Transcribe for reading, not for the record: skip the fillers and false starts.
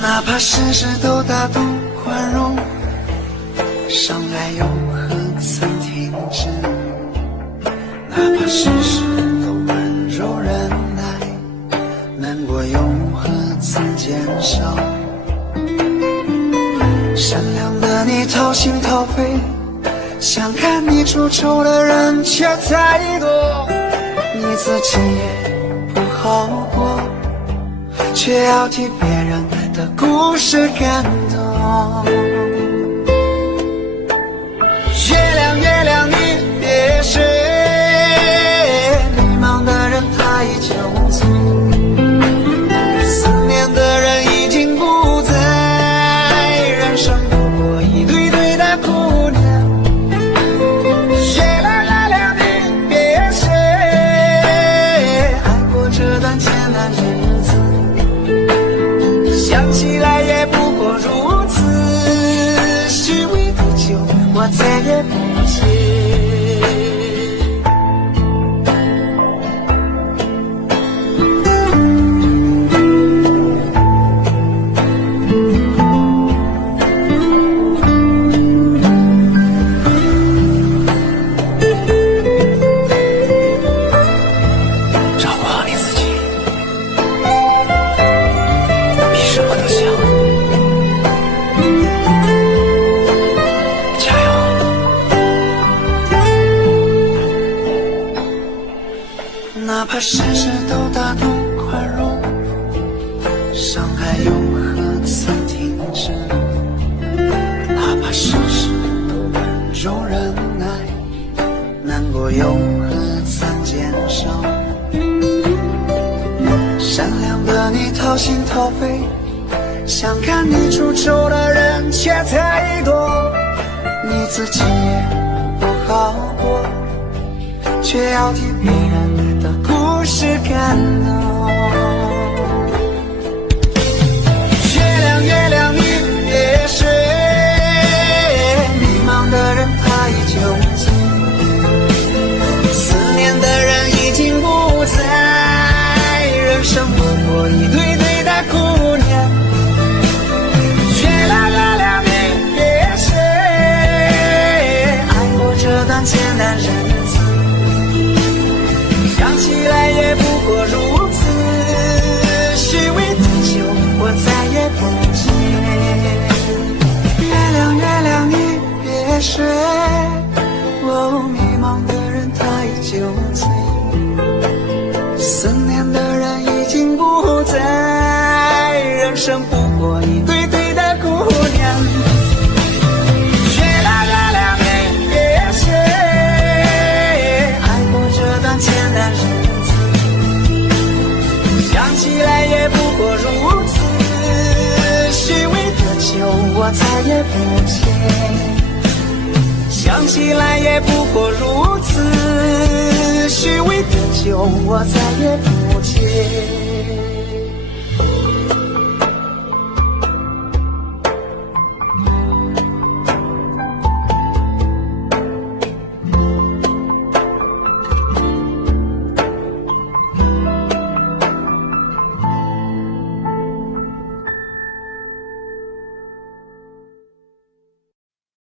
哪怕事事都大度宽容，伤害又何曾停止？哪怕事事都温柔忍耐，难过又何曾减少？善良的你掏心掏肺，想看你出丑的人却太多，你自己也不好过，却要替别人的故事感动。月亮月亮你别睡，迷茫的人他依旧醉，思念的人已经不在，人生不过一堆堆的姑娘。月亮月亮你别睡，爱过这段艰难日子，想起来也不过如此，虚伪的酒我再也不接。照顾好你自己，比什么都强。加油！哪怕事事都大度宽容，伤害又何曾停止？哪怕事事都温柔忍耐，难过又何曾减少？善良的你掏心掏肺，想看你出丑的人却太多，你自己也不好过，却要替别人的故事感动。月亮月亮你别睡，迷茫的人他依旧醉，思念的人已经不在，人生不过一堆堆的姑娘。月亮月亮你别睡，爱过这段艰难日子，想起来也不过如此，虚伪的酒我再也不接。月亮月亮你别睡，迷茫的人他依旧醉，思念的人已经不在，人生不过一堆堆的姑娘。月亮月亮你别睡，爱过这段艰难日子，想起来也不过如此，虚伪的酒我再也不接，想起来也不过如此，虚伪的酒我再也不接。